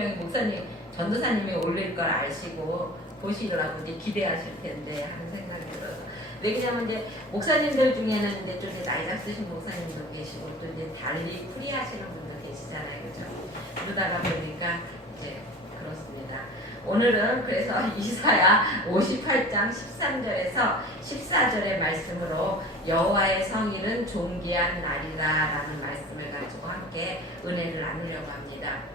목사님, 전도사님이 올릴 걸 아시고 보시려고 이제 기대하실 텐데 하는 생각이 들어서. 왜냐면 이제 목사님들 중에는 이제 좀 이제 나이 잡수신 목사님도 계시고 또 이제 달리 풀이하시는 분도 계시잖아요, 그죠? 그러다가 보니까 이제 그렇습니다. 오늘은 그래서 이사야 58장 13절에서 14절의 말씀으로 여호와의 성일은 존귀한 날이라라는 말씀을 가지고 함께 은혜를 나누려고 합니다.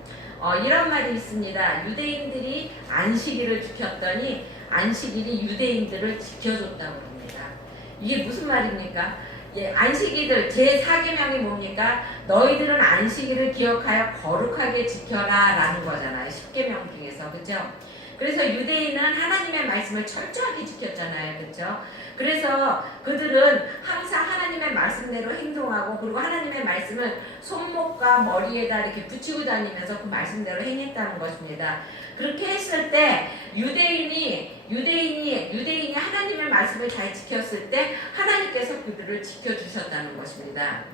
이런 말이 있습니다. 유대인들이 안식일을 지켰더니 안식일이 유대인들을 지켜줬다고 합니다. 이게 무슨 말입니까? 예, 안식일들 제4계명이 뭡니까? 너희들은 안식일을 기억하여 거룩하게 지켜라 라는 거잖아요. 10계명 중에서. 그죠? 그래서 유대인은 하나님의 말씀을 철저하게 지켰잖아요. 그죠? 그래서 그들은 항상 하나님의 말씀대로 행동하고, 그리고 하나님의 말씀을 손목과 머리에다 이렇게 붙이고 다니면서 그 말씀대로 행했다는 것입니다. 그렇게 했을 때 유대인이 하나님의 말씀을 잘 지켰을 때 하나님께서 그들을 지켜주셨다는 것입니다.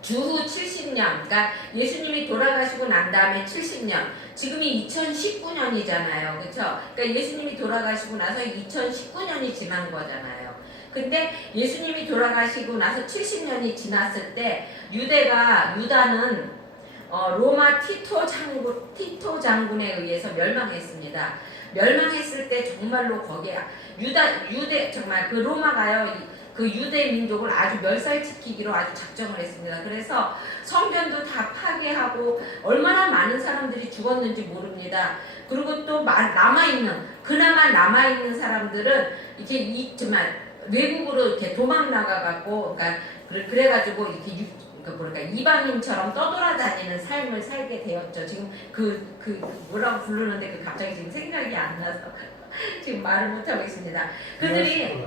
주후 70년, 그러니까 예수님이 돌아가시고 난 다음에 70년, 지금이 2019년이잖아요. 그렇죠? 그러니까 예수님이 돌아가시고 나서 2019년이 지난 거잖아요. 근데 예수님이 돌아가시고 나서 70년이 지났을 때 유다는 로마 티토 장군에 의해서 멸망했습니다. 멸망했을 때 정말로 거기에 유대 정말 그 로마가요, 그 유대 민족을 아주 멸살시키기로 아주 작정을 했습니다. 그래서 성전도 다 파괴하고 얼마나 많은 사람들이 죽었는지 모릅니다. 그리고 또 그나마 남아있는 사람들은 이렇게 정말 외국으로 이렇게 도망 나가갖고, 그러니까 그래가지고 이렇게 그러니까 이방인처럼 떠돌아다니는 삶을 살게 되었죠. 지금 뭐라고 부르는데 갑자기 지금 생각이 안 나서 지금 말을 못 하고 있습니다. 그들이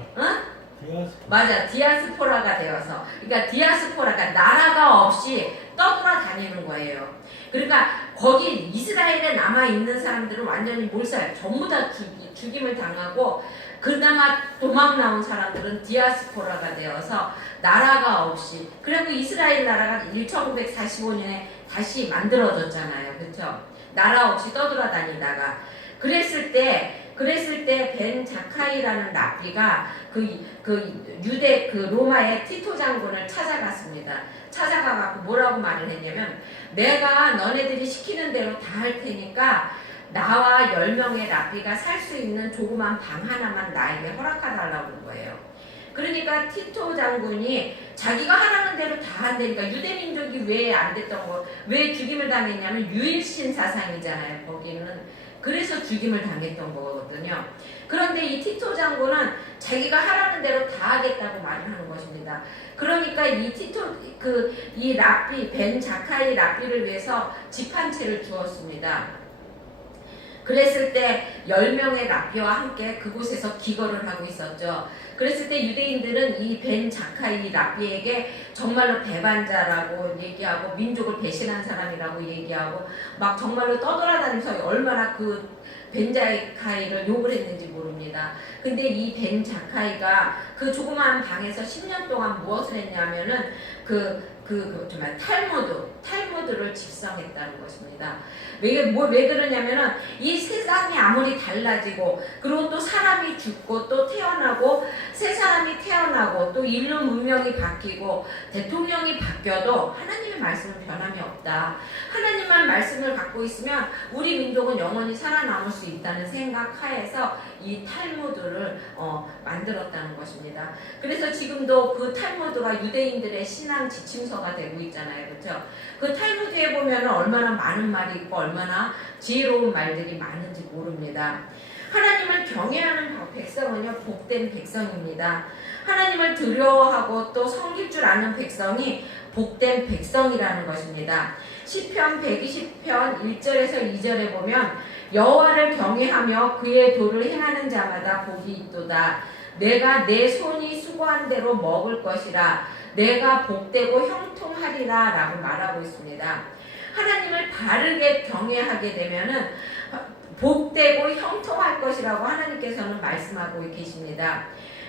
맞아, 디아스포라가 되어서, 그러니까 디아스포라가 나라가 없이 떠돌아다니는 거예요. 그러니까 거기 이스라엘에 남아 있는 사람들은 완전히 몰살, 전부 다 죽임을 당하고, 그나마 도망 나온 사람들은 디아스포라가 되어서 나라가 없이, 그리고 이스라엘 나라가 1945년에 다시 만들어졌잖아요. 그렇죠? 나라 없이 떠돌아다니다가 그랬을 때 벤 자카이라는 랍비가 유대 로마의 티토 장군을 찾아갔습니다. 찾아가갖고 뭐라고 말을 했냐면, 내가 너네들이 시키는 대로 다 할 테니까 나와 10명의 랍비가 살 수 있는 조그만 방 하나만 나에게 허락하달라고 한 거예요. 그러니까 티토 장군이 자기가 하라는 대로 다 한다니까, 유대민족이 왜 안 됐던 거, 왜 죽임을 당했냐면 유일신 사상이잖아요. 거기는. 그래서 죽임을 당했던 거거든요. 그런데 이 티토 장군은 자기가 하라는 대로 다 하겠다고 말을 하는 것입니다. 그러니까 이 랍비, 벤 자카이 랍비를 위해서 집 한 채를 주었습니다. 그랬을 때 10명의 랍비와 함께 그곳에서 기거를 하고 있었죠. 그랬을 때 유대인들은 이 벤 자카이 랍비에게 정말로 배반자라고 얘기하고, 민족을 배신한 사람이라고 얘기하고, 막 정말로 떠돌아다니면서 얼마나 그 벤 자카이를 욕을 했는지 모릅니다. 근데 이 벤 자카이가 그 조그마한 방에서 10년 동안 무엇을 했냐면은 정말 탈무드를 집성했다는 것입니다. 왜 그러냐면은 이 세상이 아무리 달라지고, 그리고 또 사람이 죽고 또 태어나고, 새 사람이 태어나고, 또 인류 문명이 바뀌고 대통령이 바뀌어도 하나님의 말씀은 변함이 없다. 하나님만 말씀을 갖고 있으면 우리 민족은 영원히 살아남을 수 있다는 생각하에서 이 탈무드를 만들었다는 것입니다. 그래서 지금도 그 탈무드가 유대인들의 신앙 지침서가 되고 있잖아요. 그렇죠? 그 탈무드에 보면 얼마나 많은 말이 있고 얼마나 지혜로운 말들이 많은지 모릅니다. 하나님을 경외하는 백성은요, 복된 백성입니다. 하나님을 두려워하고 또 섬길 줄 아는 백성이 복된 백성이라는 것입니다. 시편 120편 1절에서 2절에 보면, 여호와를 경외하며 그의 도를 행하는 자마다 복이 있도다. 내가 내 손이 수고한 대로 먹을 것이라. 내가 복되고 형통하리라 라고 말하고 있습니다. 하나님을 바르게 경외하게 되면은 복되고 형통할 것이라고 하나님께서는 말씀하고 계십니다.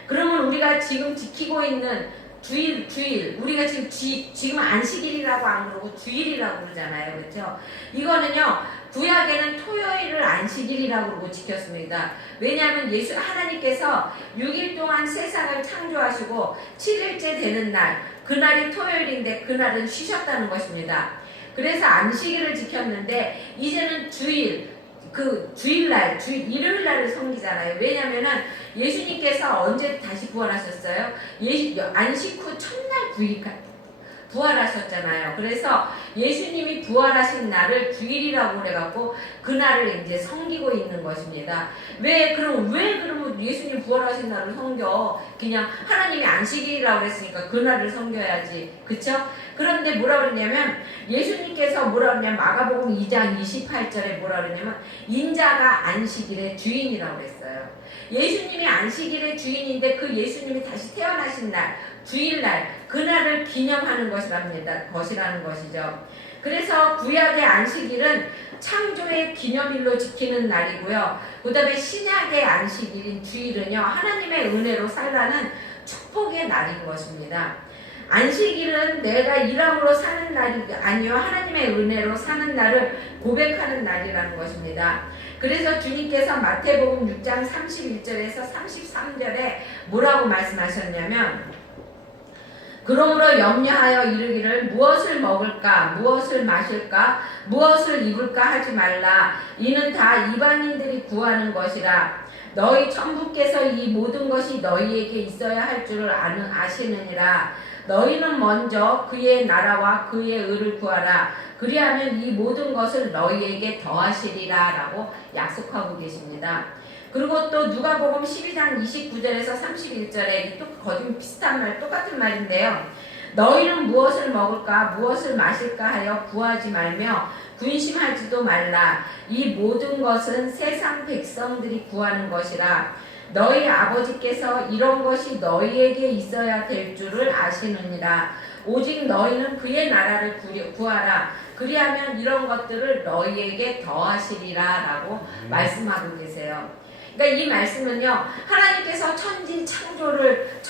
그러면 우리가 지금 지키고 있는 주일. 우리가 지금 안식일이라고 안 그러고 주일이라고 그러잖아요. 그렇죠? 이거는요, 구약에는 토요일을 안식일이라고 그러고 지켰습니다. 왜냐하면 하나님께서 6일 동안 세상을 창조하시고 7일째 되는 날, 그날이 토요일인데 그날은 쉬셨다는 것입니다. 그래서 안식일을 지켰는데 이제는 주일날, 일요일날을 섬기잖아요. 왜냐면은 예수님께서 언제 다시 부활하셨어요? 안식 후 첫날 부활하셨잖아요. 그래서 예수님이 부활하신 날을 주일이라고 그래갖고 그날을 이제 섬기고 있는 것입니다. 왜 그러면 예수님 부활하신 날을 섬겨? 그냥 하나님이 안식일이라고 그랬으니까 그날을 섬겨야지. 그쵸? 그런데 뭐라 그랬냐면 예수님께서 뭐라 그랬냐면 마가복음 2장 28절에 뭐라 그랬냐면 인자가 안식일의 주인이라고 그랬어요. 예수님이 안식일의 주인인데 그 예수님이 다시 태어나신 날, 주일날, 그날을 기념하는 것이라는 것이죠. 그래서 구약의 안식일은 창조의 기념일로 지키는 날이고요. 그 다음에 신약의 안식일인 주일은요, 하나님의 은혜로 살라는 축복의 날인 것입니다. 안식일은 내가 일함으로 사는 날이 아니요, 하나님의 은혜로 사는 날을 고백하는 날이라는 것입니다. 그래서 주님께서 마태복음 6장 31절에서 33절에 뭐라고 말씀하셨냐면 그러므로 염려하여 이르기를 무엇을 먹을까 무엇을 마실까 무엇을 입을까 하지 말라. 이는 다 이방인들이 구하는 것이라. 너희 천부께서 이 모든 것이 너희에게 있어야 할 줄을 아시느니라. 너희는 먼저 그의 나라와 그의 의를 구하라. 그리하면 이 모든 것을 너희에게 더하시리라 라고 약속하고 계십니다. 그리고 또 누가복음 12장 29절에서 31절에 또 거의 비슷한 말, 똑같은 말인데요. 너희는 무엇을 먹을까 무엇을 마실까 하여 구하지 말며 군심하지도 말라. 이 모든 것은 세상 백성들이 구하는 것이라. 너희 아버지께서 이런 것이 너희에게 있어야 될 줄을 아시느니라. 오직 너희는 그의 나라를 구하라. 그리하면 이런 것들을 너희에게 더하시리라 라고 말씀하고 계세요. 그러니까 이 말씀은요, 하나님께서 천지를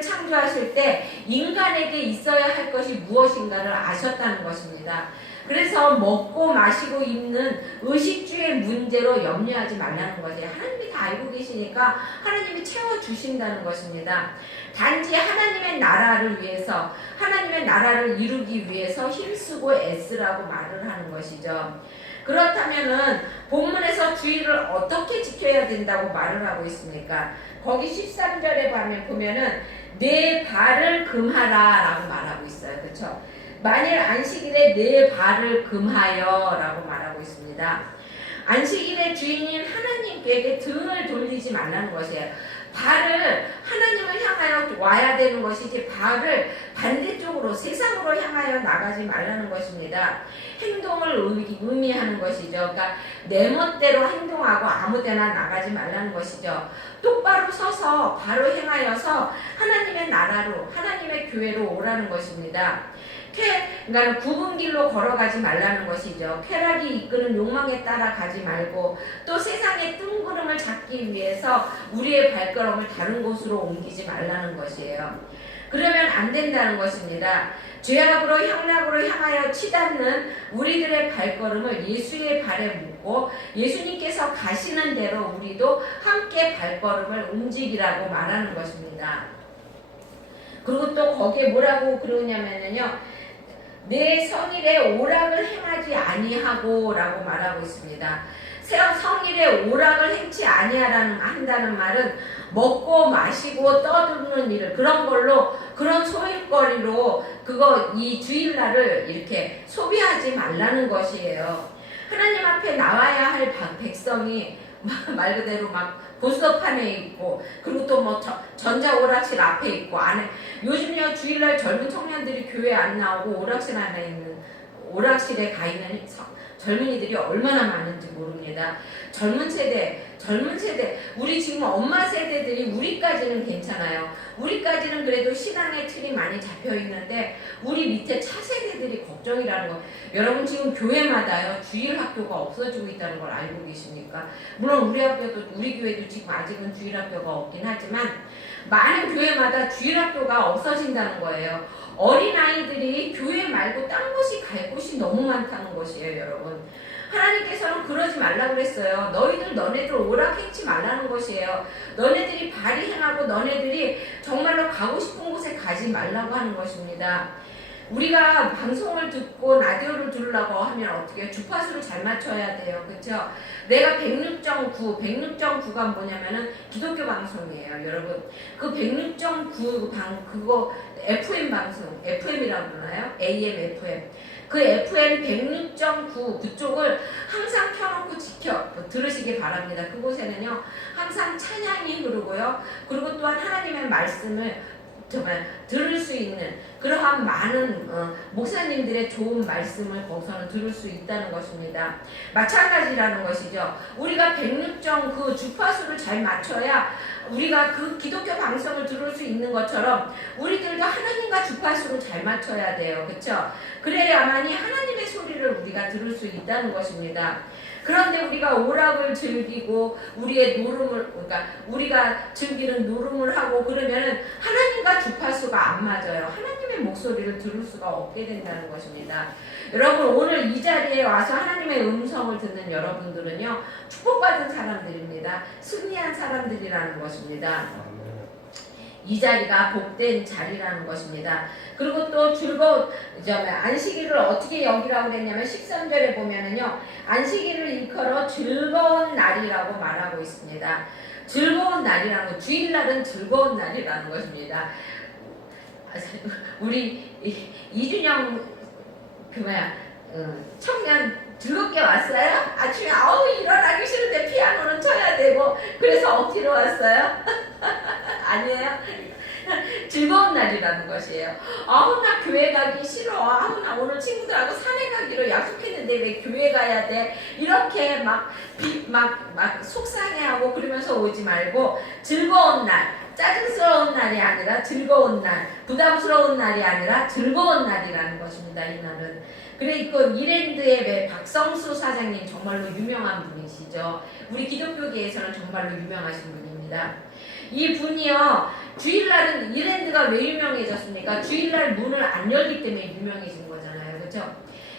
창조하실 때 인간에게 있어야 할 것이 무엇인가를 아셨다는 것입니다. 그래서 먹고 마시고 입는 의식주의 문제로 염려하지 말라는 거죠. 하나님이 다 알고 계시니까 하나님이 채워주신다는 것입니다. 단지 하나님의 나라를 위해서, 하나님의 나라를 이루기 위해서 힘쓰고 애쓰라고 말을 하는 것이죠. 그렇다면은 본문에서 주일을 어떻게 지켜야 된다고 말을 하고 있습니까? 거기 13절에 보면은 내 발을 금하라 라고 말하고 있어요. 그렇죠? 만일 안식일에 내 발을 금하여 라고 말하고 있습니다. 안식일의 주인인 하나님께 등을 돌리지 말라는 것이에요. 발을 하나님을 향하여 와야 되는 것이지 발을 반대쪽으로 세상으로 향하여 나가지 말라는 것입니다. 행동을 의미하는 것이죠. 그러니까 내 멋대로 행동하고 아무 데나 나가지 말라는 것이죠. 똑바로 서서 바로 행하여서 하나님의 나라로 하나님의 교회로 오라는 것입니다. 그러니까 굽은 길로 걸어가지 말라는 것이죠. 쾌락이 이끄는 욕망에 따라 가지 말고 또 세상의 뜬구름을 잡기 위해서 우리의 발걸음을 다른 곳으로 옮기지 말라는 것이에요. 그러면 안 된다는 것입니다. 죄악으로 향락으로 향하여 치닫는 우리들의 발걸음을 예수의 발에 묻고 예수님께서 가시는 대로 우리도 함께 발걸음을 움직이라고 말하는 것입니다. 그리고 또 거기에 뭐라고 그러냐면요, 내 성일에 오락을 행하지 아니하고 라고 말하고 있습니다. 성일에 오락을 행치 아니한다는 말은 먹고 마시고 떠드는 일을 그런 소일거리로 이 주일날을 이렇게 소비하지 말라는 것이에요. 하나님 앞에 나와야 할 백성이 말 그대로 막 보석판에 있고 그리고 또 전자오락실 앞에 있고 안에 요즘요 주일날 젊은 청년들이 교회 안 나오고 오락실 안에 있는 오락실에 가 있는 젊은이들이 얼마나 많은지 모릅니다. 젊은 세대 젊은 세대, 우리 지금 엄마 세대들이 우리까지는 괜찮아요. 우리까지는 그래도 신앙의 틀이 많이 잡혀 있는데 우리 밑에 차세대들이 걱정이라는 거. 여러분 지금 교회마다요 주일 학교가 없어지고 있다는 걸 알고 계십니까? 물론 우리 학교도 우리 교회도 지금 아직은 주일 학교가 없긴 하지만 많은 교회마다 주일 학교가 없어진다는 거예요. 어린아이들이 교회 말고 딴 곳이 갈 곳이 너무 많다는 것이에요, 여러분. 하나님께서는 그러지 말라고 그랬어요. 너네들 오락행치 말라는 것이에요. 너네들이 발휘행하고 너네들이 정말로 가고 싶은 곳에 가지 말라고 하는 것입니다. 우리가 방송을 듣고 라디오를 들으려고 하면 어떻게 해요? 주파수를 잘 맞춰야 돼요. 그렇죠? 내가 106.9가 뭐냐면은 기독교 방송이에요, 여러분. 그 106.9 그거 FM 방송, FM이라고 그러나요? AM, FM. 그 FM 106.9 그쪽을 항상 켜놓고 들으시기 바랍니다. 그곳에는요 항상 찬양이 흐르고요. 그리고 또한 하나님의 말씀을 정말 들을 수 있는 그러한 많은 목사님들의 좋은 말씀을 거기서는 들을 수 있다는 것입니다. 마찬가지라는 것이죠. 우리가 106.9 주파수를 잘 맞춰야 우리가 그 기독교 방송을 들을 수 있는 것처럼 우리들도 하나님과 주파수를 잘 맞춰야 돼요. 그렇죠? 그래야만이 하나님의 소리를 우리가 들을 수 있다는 것입니다. 그런데 우리가 오락을 즐기고 우리의 노름을 그러니까 우리가 즐기는 노름을 하고 그러면은 하나님과 주파수가 안 맞아요. 하나님의 목소리를 들을 수가 없게 된다는 것입니다. 여러분 오늘 이 자리에 와서 하나님의 음성을 듣는 여러분들은요 축복받은 사람들입니다. 승리한 사람들이라는 것입니다. 이 자리가 복된 자리라는 것입니다. 그리고 또 즐거운 안식일을 어떻게 여기라고 했냐면 13절에 보면은요 안식일을 일컬어 즐거운 날이라고 말하고 있습니다. 즐거운 날이라는 거, 주일날은 즐거운 날이라는 것입니다. 우리 이준영 청년 즐겁게 왔어요? 아침에 일어나기 싫은데 피아노는 쳐야 되고 그래서 억지로 왔어요? 아니에요? 즐거운 날이라는 것이에요. 나 교회 가기 싫어. 나 오늘 친구들하고 산에 가기로 약속했는데 왜 교회 가야 돼? 이렇게 막 속상해하고 그러면서 오지 말고 즐거운 날, 짜증스러운 날이 아니라 즐거운 날, 부담스러운 날이 아니라 즐거운 날이라는 것입니다. 이 날은. 그리고 이랜드의 박성수 사장님 정말로 유명한 분이시죠. 우리 기독교계에서는 정말로 유명하신 분입니다. 이 분이요 주일날은 이랜드가 왜 유명해졌습니까? 주일날 문을 안 열기 때문에 유명해진 거잖아요. 그렇죠?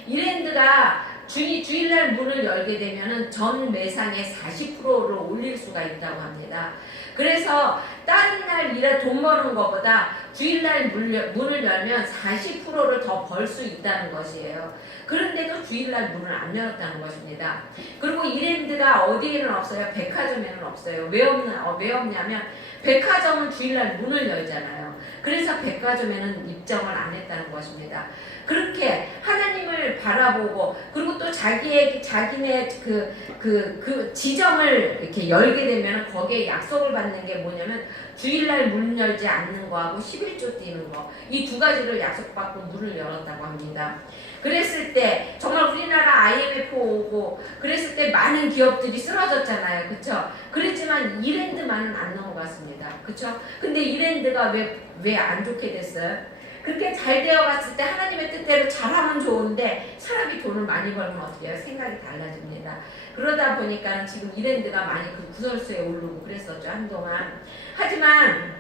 이랜드가 주일날 문을 열게 되면은 전 매상의 40%를 올릴 수가 있다고 합니다. 그래서 다른 날 돈 버는 것보다 주일날 문을 열면 40%를 더 벌 수 있다는 것이에요. 그런데도 주일날 문을 안 열었다는 것입니다. 그리고 이랜드가 어디에는 없어요? 백화점에는 없어요. 왜 없냐면 백화점은 주일날 문을 열잖아요. 그래서 백화점에는 입점을 안 했다는 것입니다. 그렇게 하나님을 바라보고 그리고 또 자기네 그 지점을 이렇게 열게 되면 거기에 약속을 받는 게 뭐냐면 주일날 문 열지 않는 거하고 11조 띄는 거 이 두 가지를 약속받고 문을 열었다고 합니다. 그랬을 때 정말 우리나라 IMF 오고 그랬을 때 많은 기업들이 쓰러졌잖아요. 그쵸? 그랬지만 이랜드만은 안 넘어갔습니다. 그쵸? 근데 이랜드가 왜 안 좋게 됐어요? 그렇게 잘 되어갔을 때 하나님의 뜻대로 잘하면 좋은데 사람이 돈을 많이 벌면 어떻게 해요? 생각이 달라집니다. 그러다 보니까 지금 이랜드가 많이 그 구설수에 오르고 그랬었죠. 한동안. 하지만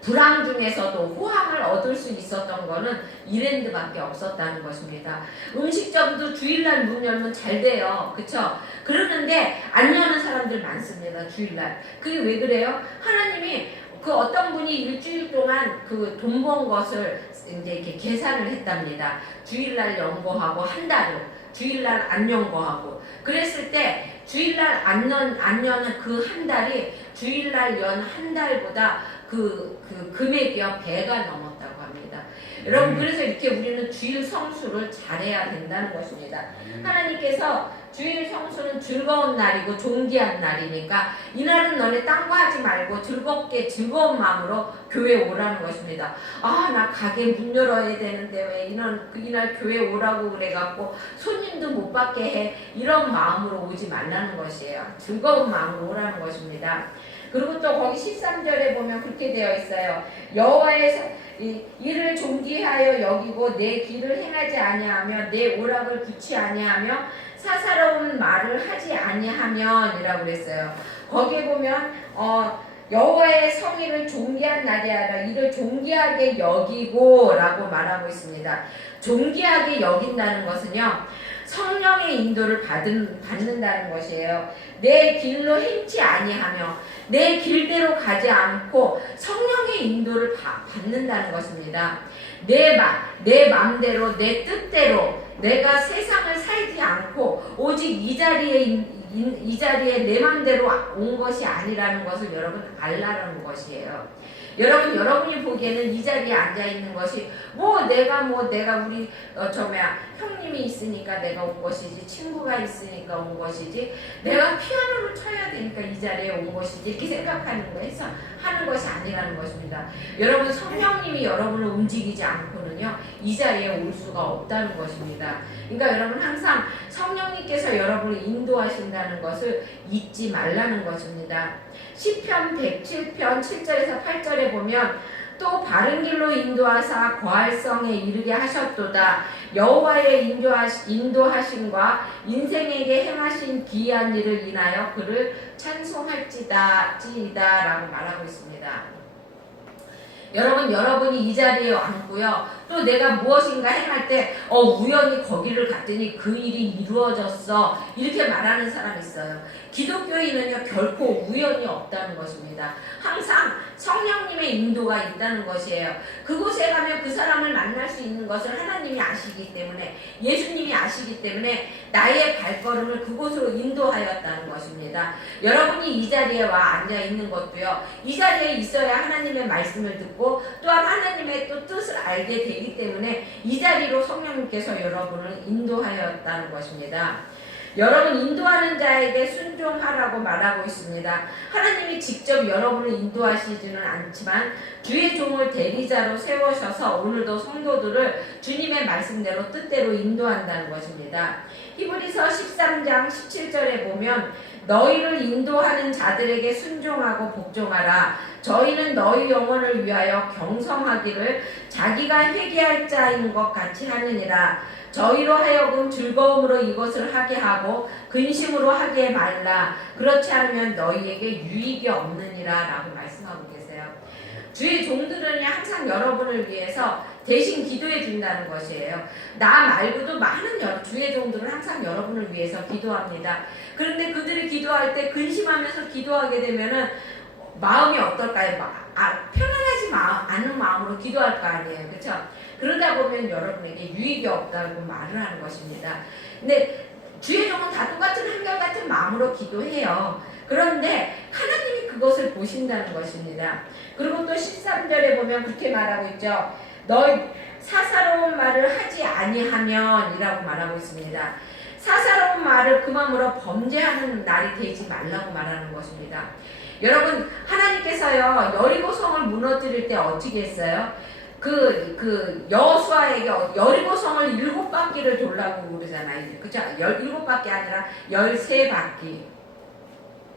불황 중에서도 호황을 얻을 수 있었던 거는 이랜드밖에 없었다는 것입니다. 음식점도 주일날 문 열면 잘 돼요. 그쵸? 그러는데 안 여는 사람들 많습니다. 주일날. 그게 왜 그래요? 하나님이 그 어떤 분이 일주일 동안 그 돈 번 것을 이제 이렇게 계산을 했답니다. 주일날 연거하고 한 달을 주일날 안 연거하고 그랬을 때 주일날 안 여는 그 한 달이 주일날 연 한 달보다 그 금액이요 배가 넘었다고 합니다. 여러분 그래서 이렇게 우리는 주일 성수를 잘해야 된다는 것입니다. 하나님께서 주일 성수는 즐거운 날이고 존귀한 날이니까 이날은 너네 딴 거 하지 말고 즐겁게 즐거운 마음으로 교회 오라는 것입니다. 아, 나 가게 문 열어야 되는데 왜 이날 교회 오라고 그래갖고 손님도 못 받게 해, 이런 마음으로 오지 말라는 것이에요. 즐거운 마음으로 오라는 것입니다. 그리고 또 거기 13절에 보면 그렇게 되어 있어요. 여호와의 이를 존귀하여 여기고 내 길을 행하지 아니하며 내 오락을 굳이 아니하며 사사로운 말을 하지 아니하면 이라고 그랬어요. 거기에 보면 여호와의 성의를 존귀한 날이 아니라 이를 존귀하게 여기고 라고 말하고 있습니다. 존귀하게 여긴다는 것은요, 성령의 인도를 받는다는 것이에요. 내 길로 행치 아니하며 내 길대로 가지 않고 성령의 인도를 받는다는 것입니다. 내 마음대로 내 뜻대로 내가 세상을 살지 않고 오직 이 자리에 내 마음대로 온 것이 아니라는 것을 여러분 알라는 것이에요. 여러분이 보기에는 이 자리에 앉아 있는 것이 내가 우리 형님이 있으니까 내가 온 것이지, 친구가 있으니까 온 것이지, 내가 피아노를 쳐야 되니까 이 자리에 온 것이지, 이렇게 생각하는 거에서 하는 것이 아니라는 것입니다. 여러분, 성령님이 여러분을 움직이지 않고는요 이 자리에 올 수가 없다는 것입니다. 그러니까 여러분 항상 성령님께서 여러분을 인도하신다는 것을 잊지 말라는 것입니다. 시편 107편 7절에서 8절에 보면 또 바른 길로 인도하사 거할성에 이르게 하셨도다. 여호와의 인도하심과 인생에게 행하신 기이한 일을 인하여 그를 찬송할지이다 라고 말하고 있습니다. 여러분이 이 자리에 앉고요, 또 내가 무엇인가 행할 때 우연히 거기를 갔더니 그 일이 이루어졌어, 이렇게 말하는 사람이 있어요. 기독교인은요 결코 우연이 없다는 것입니다. 항상 성령님의 인도가 있다는 것이에요. 그곳에 가면 그 사람을 만날 수 있는 것을 하나님이 아시기 때문에, 예수님이 아시기 때문에 나의 발걸음을 그곳으로 인도하였다는 것입니다. 여러분이 이 자리에 와 앉아 있는 것도요, 이 자리에 있어야 하나님의 말씀을 듣고 또한 하나님의 또 뜻을 알게 되기 때문에 이 자리로 성령님께서 여러분을 인도하였다는 것입니다. 여러분, 인도하는 자에게 순종하라고 말하고 있습니다. 하나님이 직접 여러분을 인도하시지는 않지만 주의 종을 대리자로 세우셔서 오늘도 성도들을 주님의 말씀대로 뜻대로 인도한다는 것입니다. 히브리서 13장 17절에 보면 너희를 인도하는 자들에게 순종하고 복종하라. 저희는 너희 영혼을 위하여 경성하기를 자기가 회개할 자인 것 같이 하느니라. 저희로 하여금 즐거움으로 이것을 하게 하고 근심으로 하게 말라. 그렇지 않으면 너희에게 유익이 없느니라 라고 말씀하고 계세요. 주의 종들은 항상 여러분을 위해서 대신 기도해 준다는 것이에요. 나 말고도 많은 주의 종들은 항상 여러분을 위해서 기도합니다. 그런데 그들이 기도할 때 근심하면서 기도하게 되면은 마음이 어떨까요? 편안하지 않은 마음으로 기도할 거 아니에요. 그렇죠? 그러다 보면 여러분에게 유익이 없다고 말을 하는 것입니다. 근데 주의 종은 다 똑같은 한결같은 마음으로 기도해요. 그런데 하나님이 그것을 보신다는 것입니다. 그리고 또 13절에 보면 그렇게 말하고 있죠. 너희 사사로운 말을 하지 아니하면 이라고 말하고 있습니다. 사사로운 말을 그 마음으로 범죄하는 날이 되지 말라고 말하는 것입니다. 여러분, 하나님께서요 여리고성을 무너뜨릴 때 어떻게 했어요? 여호수아에게 여리고성을 7바퀴를 돌라고 그러잖아요. 그죠? 7바퀴 아니라 13바퀴.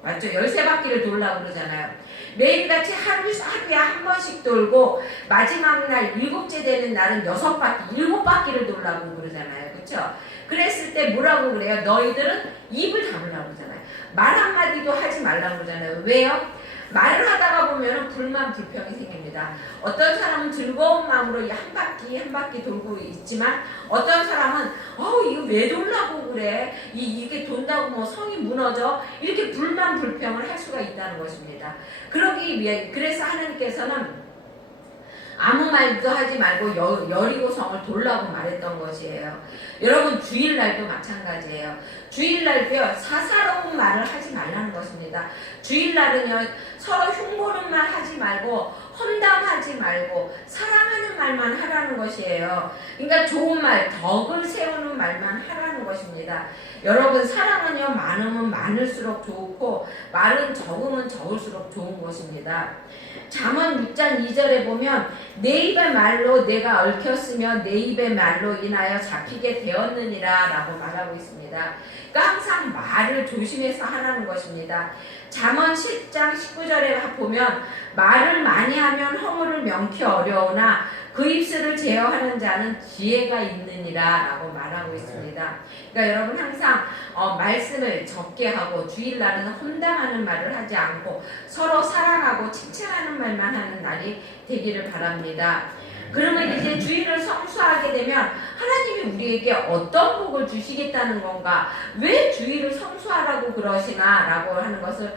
맞죠? 13바퀴를 돌라고 그러잖아요. 매일같이 하루에 한 번씩 돌고 마지막 날 7째 되는 날은 6바퀴, 7바퀴를 돌라고 그러잖아요. 그렇죠? 그랬을 때 뭐라고 그래요? 너희들은 입을 다물라고 그러잖아요. 말 한마디도 하지 말라고 그러잖아요. 왜요? 말을 하다가 보면 불만 불평이 생깁니다. 어떤 사람은 즐거운 마음으로 한 바퀴 돌고 있지만 어떤 사람은 이거 왜 돌라고 그래? 이게 돈다고 뭐 성이 무너져? 이렇게 불만 불평을 할 수가 있다는 것입니다. 그래서 하나님께서는 아무 말도 하지 말고 여리고성을 돌라고 말했던 것이에요. 여러분, 주일날도 마찬가지예요. 주일날도요 사사로운 말을 하지 말라는 것입니다. 주일날은요 서로 흉보는 말 하지 말고 험담하지 말고 사랑하는 말만 하라는 것이에요. 그러니까 좋은 말, 덕을 세우는 말만 하라는 것입니다. 여러분, 사랑은요, 많으면 많을수록 좋고 말은 적으면 적을수록 좋은 것입니다. 잠언 6장 2절에 보면 내 입의 말로 내가 얽혔으며 내 입의 말로 인하여 잡히게 되었느니라 라고 말하고 있습니다. 그러니까 항상 말을 조심해서 하라는 것입니다. 잠언 10장 19절에 보면 말을 많이 하면 허물을 명키 어려우나 그 입술을 제어하는 자는 지혜가 있느니라 라고 말하고 있습니다. 그러니까 여러분 항상 말씀을 적게 하고 주일날은 험담하는 말을 하지 않고 서로 사랑하고 칭찬하는 말만 하는 날이 되기를 바랍니다. 그러면 이제 주일을 성수하게 되면 하나님이 우리에게 어떤 복을 주시겠다는 건가? 왜 주일을 성수하라고 그러시나? 라고 하는 것을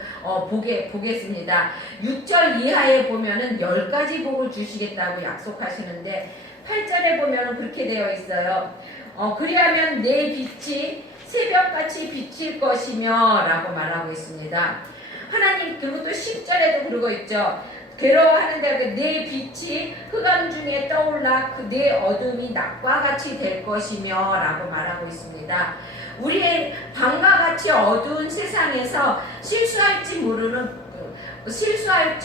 보겠습니다. 6절 이하에 보면은 10가지 복을 주시겠다고 약속하시는데 8절에 보면은 그렇게 되어 있어요. 그리하면 내 빛이 새벽같이 비칠 것이며 라고 말하고 있습니다. 하나님, 그리고 또 10절에도 그러고 있죠. 괴로워하는데 내 빛이 흑암 중에 떠올라 그 내 어둠이 낮과 같이 될 것이며 라고 말하고 있습니다. 우리의 밤과 같이 어두운 세상에서 실수할지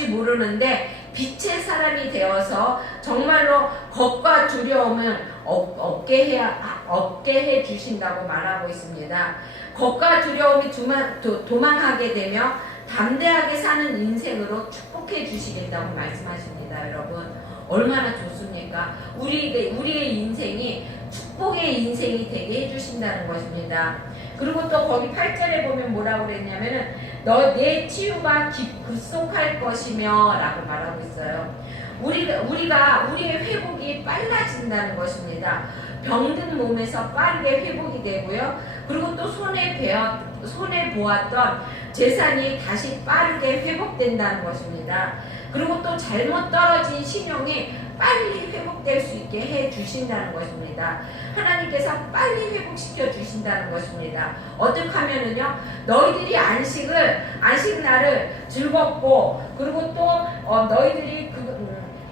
모르는데 빛의 사람이 되어서 정말로 겁과 두려움을 없게 해 주신다고 말하고 있습니다. 겁과 두려움이 도망하게 되며 담대하게 사는 인생으로 축복해 주시겠다고 말씀하십니다. 여러분, 얼마나 좋습니까? 우리의 인생이 축복의 인생이 되게 해주신다는 것입니다. 그리고 또 거기 8절에 보면 뭐라고 그랬냐면은 내 치유가 급속할 것이며 라고 말하고 있어요. 우리의 회복이 빨라진다는 것입니다. 병든 몸에서 빠르게 회복이 되고요. 그리고 또 손에 보았던 재산이 다시 빠르게 회복된다는 것입니다. 그리고 또 잘못 떨어진 신용이 빨리 회복될 수 있게 해 주신다는 것입니다. 하나님께서 빨리 회복시켜 주신다는 것입니다. 어떻게 하면은요, 너희들이 안식날을 즐겁고, 그리고 또 너희들이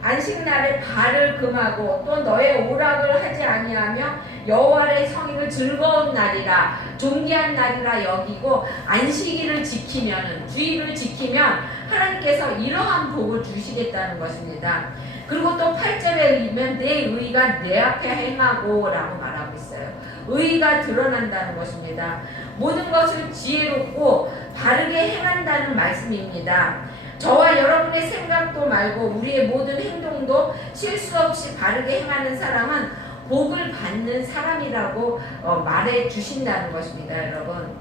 안식날에 발을 금하고 또 너의 오락을 하지 아니하며 여호와의 성인을 즐거운 날이라 존귀한 날이라 여기고 안식일을 지키면, 주일을 지키면 하나님께서 이러한 복을 주시겠다는 것입니다. 그리고 또 8절에 보면 내 의가 내 앞에 행하고 라고 말하고 있어요. 의가 드러난다는 것입니다. 모든 것을 지혜롭고 바르게 행한다는 말씀입니다. 저와 여러분의 생각도 말고 우리의 모든 행동도 실수 없이 바르게 행하는 사람은 복을 받는 사람이라고 말해 주신다는 것입니다, 여러분.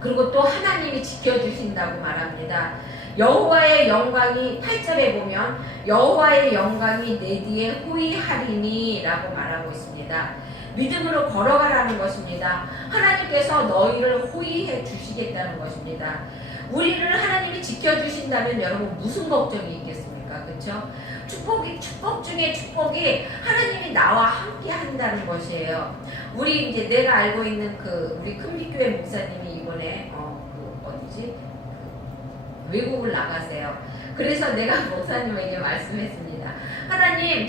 그리고 또 하나님이 지켜주신다고 말합니다. 여호와의 영광이 8절에 보면 여호와의 영광이 내 뒤에 호위하리니 라고 말하고 있습니다. 믿음으로 걸어가라는 것입니다. 하나님께서 너희를 호위해 주시겠다는 것입니다. 우리를 하나님이 지켜주신다면 여러분 무슨 걱정이 있겠습니까? 그렇죠? 축복 중에 축복이 하나님이 나와 함께 한다는 것이에요. 우리 이제 내가 알고 있는 우리 큰빛교회 목사님이 이번에 외국을 나가세요. 그래서 내가 목사님에게 말씀했습니다. 하나님,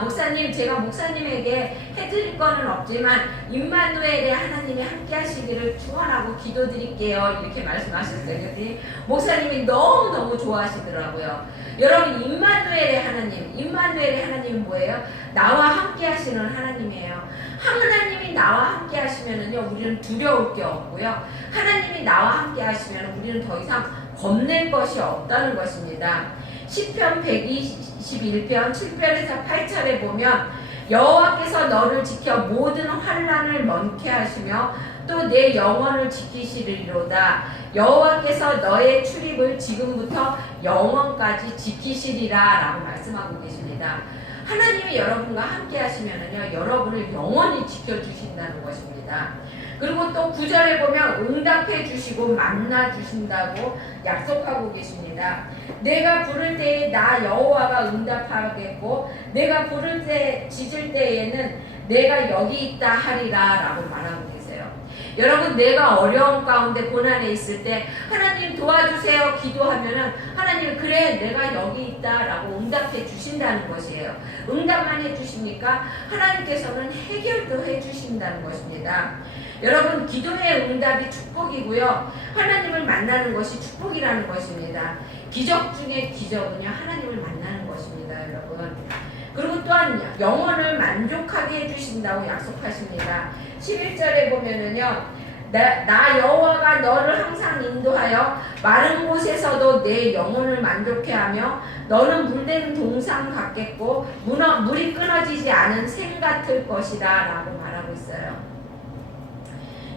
목사님, 제가 목사님에게 해드릴 거는 없지만 임마누엘의 하나님이 함께 하시기를 축원하고 기도드릴게요. 이렇게 말씀하셨어요. 그랬더니 목사님이 너무너무 좋아하시더라고요. 여러분, 임마누엘의 하나님은 뭐예요? 나와 함께 하시는 하나님이에요. 하나님이 나와 함께 하시면은요, 우리는 두려울 게 없고요. 하나님이 나와 함께 하시면 우리는 더 이상 겁낼 것이 없다는 것입니다. 시편 121편 7절에서 8절에 보면 여호와께서 너를 지켜 모든 환난을 면케 하시며 또 내 영혼을 지키시리로다. 여호와께서 너의 출입을 지금부터 영원까지 지키시리라 라고 말씀하고 계십니다. 하나님이 여러분과 함께 하시면은요, 여러분을 영원히 지켜주신다는 것입니다. 그리고 또 9절에 보면 응답해 주시고 만나 주신다고 약속하고 계십니다. 내가 부를 때에 나 여호와가 응답하겠고 내가 부를 때 짖을 때에는 내가 여기 있다 하리라 라고 말하고 계세요. 여러분 내가 어려움 가운데 고난에 있을 때 하나님 도와주세요 기도하면은 하나님 그래 내가 여기 있다라고 응답해 주신다는 것이에요. 응답만 해 주십니까? 하나님께서는 해결도 해 주신다는 것입니다. 여러분 기도의 응답이 축복이고요. 하나님을 만나는 것이 축복이라는 것입니다. 기적 중에 기적은요 하나님을 만나는 것입니다. 여러분. 그리고 또한 영혼을 만족하게 해주신다고 약속하십니다. 11절에 보면은요 나 여호와가 너를 항상 인도하여 마른 곳에서도 내 영혼을 만족해 하며 너는 물된 동상 같겠고 물이 끊어지지 않은 샘 같을 것이다 라고 말하고 있어요.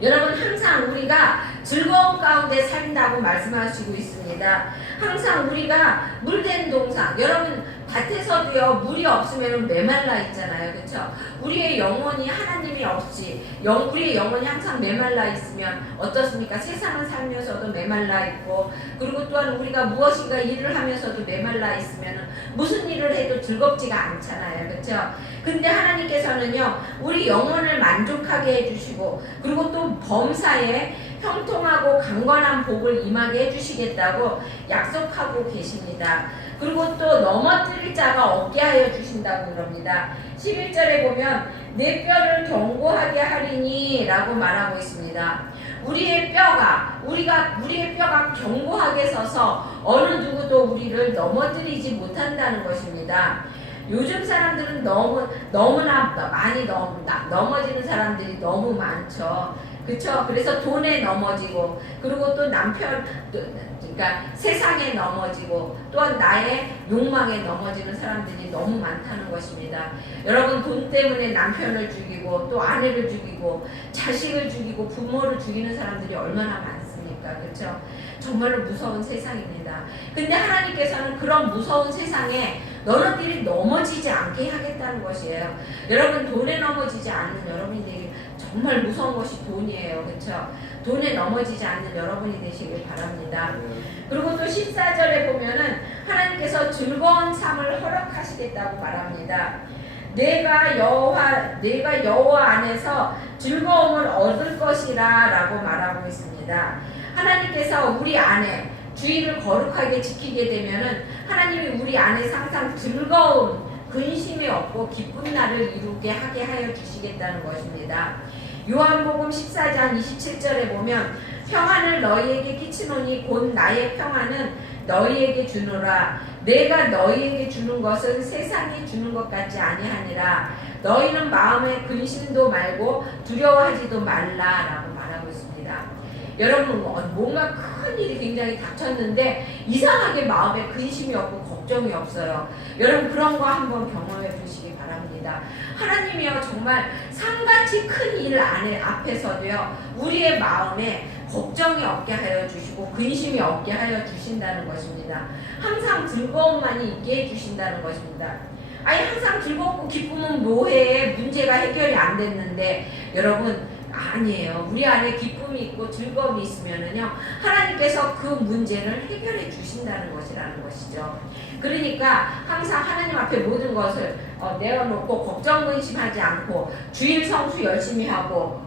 여러분 항상 우리가 즐거운 가운데 산다고 말씀하시고 있습니다. 항상 우리가 물된 동상, 여러분 밭에서도요 물이 없으면 메말라 있잖아요. 그렇죠? 우리의 영혼이 하나님이 없이 우리의 영혼이 항상 메말라 있으면 어떻습니까? 세상을 살면서도 메말라 있고 그리고 또한 우리가 무엇인가 일을 하면서도 메말라 있으면 무슨 일을 해도 즐겁지가 않잖아요. 그렇죠? 근데 하나님께서는요 우리 영혼을 만족하게 해주시고 그리고 또 범사에 형통하고 강건한 복을 임하게 해주시겠다고 약속하고 계십니다. 그리고 또 넘어뜨릴 자가 없게 하여 주신다고 그럽니다. 11절에 보면 내 뼈를 견고하게 하리니 라고 말하고 있습니다. 우리의 뼈가 견고하게 서서 어느 누구도 우리를 넘어뜨리지 못한다는 것입니다. 요즘 사람들은 너무나 많이 넘어지는 사람들이 너무 많죠. 그쵸? 그래서 돈에 넘어지고, 그리고 또 그러니까 세상에 넘어지고, 또한 나의 욕망에 넘어지는 사람들이 너무 많다는 것입니다. 여러분, 돈 때문에 남편을 죽이고, 또 아내를 죽이고, 자식을 죽이고, 부모를 죽이는 사람들이 얼마나 많습니까? 그쵸? 정말로 무서운 세상입니다. 근데 하나님께서는 그런 무서운 세상에 너희들이 넘어지지 않게 하겠다는 것이에요. 여러분 돈에 넘어지지 않는 여러분들이 정말 무서운 것이 돈이에요. 그렇죠? 돈에 넘어지지 않는 여러분이 되시길 바랍니다. 그리고 또 14절에 보면은 하나님께서 즐거운 삶을 허락하시겠다고 말합니다. 내가 여호와 안에서 즐거움을 얻을 것이라 라고 말하고 있습니다. 하나님께서 우리 안에 주의를 거룩하게 지키게 되면은 하나님이 우리 안에 항상 즐거움, 근심이 없고 기쁜 날을 이루게 하게 하여 주시겠다는 것입니다. 요한복음 14장 27절에 보면 평안을 너희에게 끼치노니 곧 나의 평안은 너희에게 주노라. 내가 너희에게 주는 것은 세상이 주는 것 같지 아니하니라. 너희는 마음에 근심도 말고 두려워하지도 말라라고 말하고 있습니다. 여러분 뭔가 큰 일이 굉장히 닥쳤는데 이상하게 마음에 근심이 없고 걱정이 없어요. 여러분 그런 거 한번 경험해 보시기 바랍니다. 하나님이요 정말 산같이 큰 일 앞에서도요 우리의 마음에 걱정이 없게 하여 주시고 근심이 없게 하여 주신다는 것입니다. 항상 즐거움만이 있게 해주신다는 것입니다. 아니 항상 즐겁고 기쁨은 뭐해? 문제가 해결이 안 됐는데 여러분 아니에요. 우리 안에 기쁨이 있고 즐거움이 있으면은요 하나님께서 그 문제를 해결해 주신다는 것이라는 것이죠. 그러니까 항상 하나님 앞에 모든 것을 내어놓고 걱정 근심하지 않고 주일 성수 열심히 하고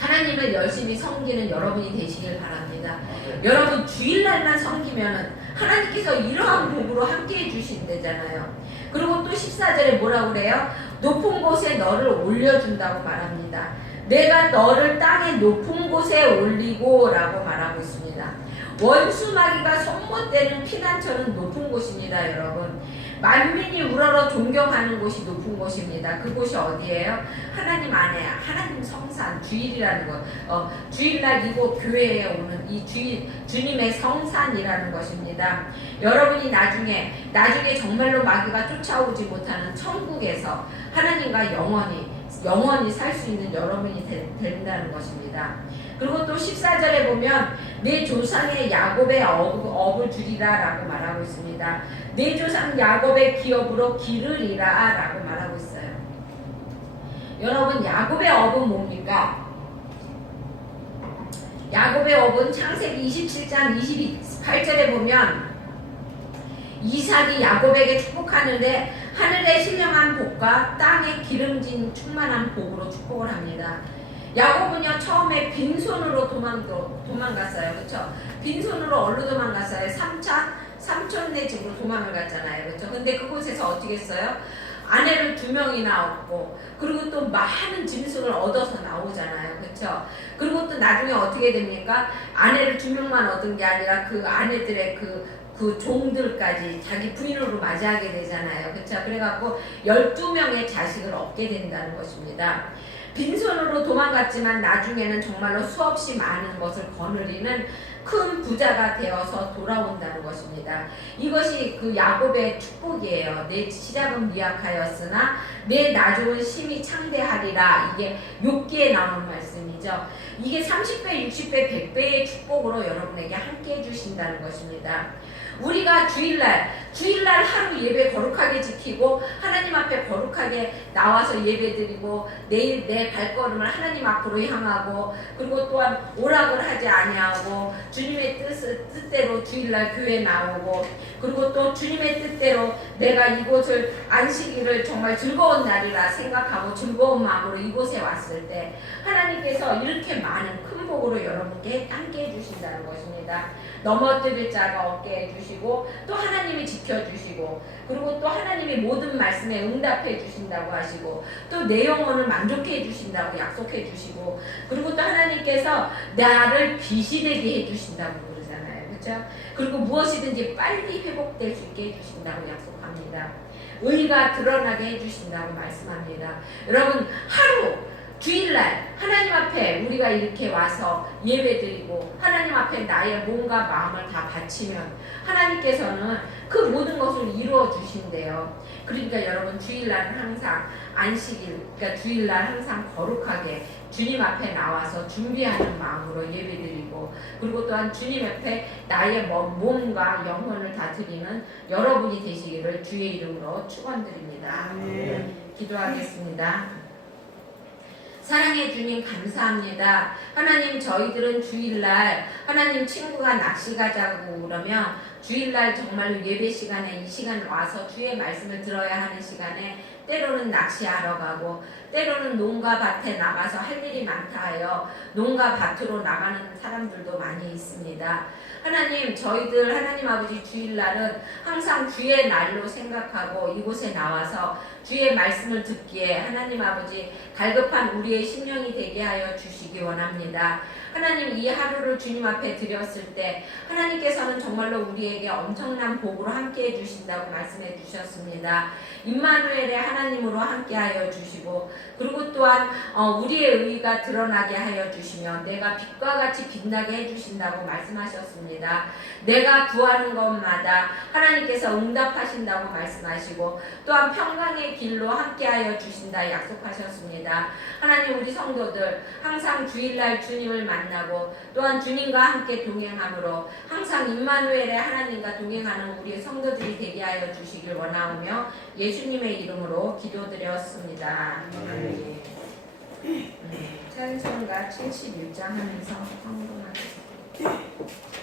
하나님을 열심히 섬기는 여러분이 되시길 바랍니다. 여러분 주일날만 섬기면은 하나님께서 이러한 복으로 함께해 주신다잖아요. 그리고 또 14절에 뭐라고 그래요? 높은 곳에 너를 올려준다고 말합니다. 내가 너를 땅의 높은 곳에 올리고 라고 말하고 있습니다. 원수마귀가 손못대는 피난처는 높은 곳입니다. 여러분 만민이 우러러 존경하는 곳이 높은 곳입니다. 그곳이 어디예요? 하나님 안에 하나님 성산 주일이라는 것 주일날 이곳 교회에 오는 이 주님의 성산이라는 것입니다. 여러분이 나중에 정말로 마귀가 쫓아오지 못하는 천국에서 하나님과 영원히 살 수 있는 여러분이 된다는 것입니다. 그리고 또 14절에 보면 내 조상의 야곱의 업을 주리라 라고 말하고 있습니다. 내 조상 야곱의 기업으로 기르리라 라고 말하고 있어요. 여러분 야곱의 업은 뭡니까? 야곱의 업은 창세기 27장 28절에 보면 이삭이 야곱에게 축복하는데 하늘의 신령한 복과 땅의 기름진 충만한 복으로 축복을 합니다. 야곱은요 처음에 빈손으로 도망갔어요. 그렇죠? 빈손으로 어디로 도망갔어요? 삼촌네 집으로 도망을 갔잖아요. 그렇죠? 근데 그곳에서 어떻게 했어요? 아내를 2명이나 얻고 그리고 또 많은 짐승을 얻어서 나오잖아요. 그렇죠? 그리고 또 나중에 어떻게 됩니까? 아내를 2명만 얻은 게 아니라 그 아내들의 그 종들까지 자기 부인으로 맞이하게 되잖아요. 그렇죠? 그래갖고 12명의 자식을 얻게 된다는 것입니다. 빈손으로 도망갔지만 나중에는 정말로 수없이 많은 것을 거느리는 큰 부자가 되어서 돌아온다는 것입니다. 이것이 그 야곱의 축복이에요. 내 시작은 미약하였으나 내 나중은 심히 창대하리라. 이게 욥기에 나오는 말씀이죠. 이게 30배, 60배, 100배의 축복으로 여러분에게 함께 해주신다는 것입니다. 우리가 주일날 하루 예배 거룩하게 지키고 하나님 앞에 거룩하게 나와서 예배드리고 내일 내 발걸음을 하나님 앞으로 향하고 그리고 또한 오락을 하지 아니하고 주님의 뜻대로 주일날 교회 나오고 그리고 또 주님의 뜻대로 내가 이곳을 안식일을 정말 즐거운 날이라 생각하고 즐거운 마음으로 이곳에 왔을 때 하나님께서 이렇게 많은 큰 복으로 여러분께 함께 해주신다는 것입니다. 넘어뜨릴 자가 없게 해주시고 또 하나님이 지켜주시고 그리고 또 하나님이 모든 말씀에 응답해 주신다고 하시고 또 내 영혼을 만족해 주신다고 약속해 주시고 그리고 또 하나님께서 나를 빛이 되게 해 주신다고 그러잖아요. 그렇죠? 그리고 무엇이든지 빨리 회복될 수 있게 해주신다고 약속합니다. 의가 드러나게 해주신다고 말씀합니다. 여러분 하루 주일날 하나님 앞에 우리가 이렇게 와서 예배드리고 하나님 앞에 나의 몸과 마음을 다 바치면 하나님께서는 그 모든 것을 이루어 주신대요. 그러니까 여러분 주일날은 항상 안식일, 그러니까 주일날 항상 거룩하게 주님 앞에 나와서 준비하는 마음으로 예배드리고 그리고 또한 주님 앞에 나의 몸과 영혼을 다 드리는 여러분이 되시기를 주의 이름으로 축원드립니다. 기도하겠습니다. 사랑의 주님 감사합니다. 하나님 저희들은 주일날 하나님 친구가 낚시 가자고 그러면 주일날 정말로 예배 시간에 이 시간 와서 주의 말씀을 들어야 하는 시간에 때로는 낚시하러 가고 때로는 농가 밭에 나가서 할 일이 많다 하여 농가 밭으로 나가는 사람들도 많이 있습니다. 하나님 저희들 하나님 아버지 주일날은 항상 주의 날로 생각하고 이곳에 나와서 주의 말씀을 듣기에 하나님 아버지 갈급한 우리의 심령이 되게 하여 주시기 원합니다. 하나님 이 하루를 주님 앞에 드렸을 때 하나님께서는 정말로 우리에게 엄청난 복으로 함께 해주신다고 말씀해 주셨습니다. 임마누엘의 하나님으로 함께하여 주시고 그리고 또한 우리의 의가 드러나게 하여 주시며 내가 빛과 같이 빛나게 해주신다고 말씀하셨습니다. 내가 구하는 것마다 하나님께서 응답하신다고 말씀하시고 또한 평강의 길로 함께하여 주신다 약속하셨습니다. 하나님 우리 성도들 항상 주일날 주님을 만나고 또한 주님과 함께 동행함으로 항상 임마누엘의 하나님과 동행하는 우리 성도들이 되게 하여 주시길 원하오며 예수님의 이름으로 기도드렸습니다. 찬송가 71장 하면서 성공하겠습니다.